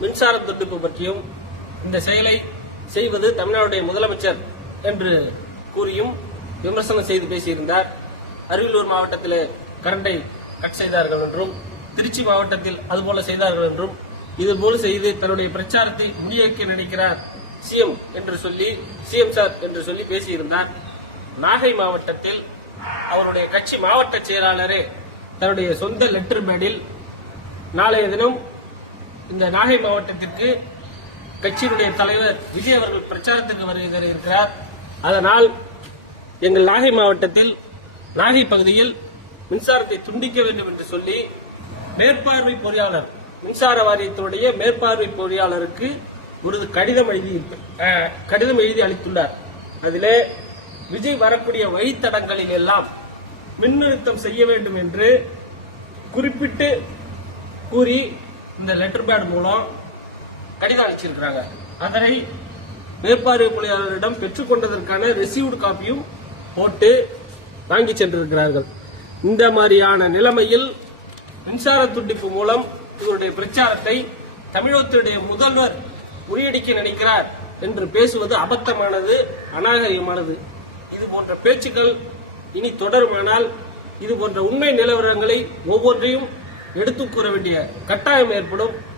மின்சார துண்டிப்பு பற்றியும் இந்த செயலை செய்வது தமிழ்நாடுடைய முதலமைச்சர் என்று கூறியும் விமர்சனம் செய்து பேசியிருந்தார். அரியலூர் மாவட்டத்தில் கரண்டை கட் செய்தார்கள் என்றும் திருச்சி மாவட்டத்தில் அதுபோல செய்தார்கள் என்றும் இதுபோல செய்து தன்னுடைய பிரச்சாரத்தை முன்னியக்க நினைக்கிறார் சிஎம் என்று சொல்லி சிஎம் சார் என்று சொல்லி பேசியிருந்தார். நாகை மாவட்டத்தில் அவருடைய கட்சி மாவட்ட செயலாளரே தன்னுடைய சொந்த லெட்டர் பேடில் நாளைய தினம் இந்த நாகை மாவட்டத்திற்கு கட்சியினுடைய தலைவர் விஜய் அவர்கள் பிரச்சாரத்திற்கு வருகிறார் இருக்கிறார். அதனால் எங்கள் நாகை மாவட்டத்தில் நாகை பகுதியில் மின்சாரத்தை துண்டிக்க வேண்டும் என்று சொல்லி மேற்பார்வை பொறியாளர் மின்சார வாரியத்தினுடைய மேற்பார்வை பொறியாளருக்கு ஒரு கடிதம் எழுதி கடிதம் எழுதி அளித்துள்ளார். அதிலே விஜய் வரக்கூடிய வழித்தடங்களில் எல்லாம் மின்னழுத்தம் செய்ய வேண்டும் என்று குறிப்பிட்டு கூறி இந்த லெட்டர் பேட் மூலம் கடிதம் அளிச்சிருக்கிறாங்க அதனை மேற்பார்வை பொறியாளரிடம் பெற்றுக்கொண்டதற்கான ரிசீவ்டு காப்பியும் போட்டு வாங்கி சென்றிருக்கிறார்கள். இந்த மாதிரியான நிலைமையில் மின்சார துண்டிப்பு மூலம் இவருடைய பிரச்சாரத்தை தமிழகத்தினுடைய முதல்வர் முறியடிக்க நினைக்கிறார் என்று பேசுவது அபத்தமானது அநாகரிகமானது. இது போன்ற பேச்சுக்கள் இனி தொடருமானால் இது போன்ற உண்மை நிலவரங்களை ஒவ்வொன்றையும் எடுத்து கூற வேண்டிய கட்டாயம் ஏற்படும்.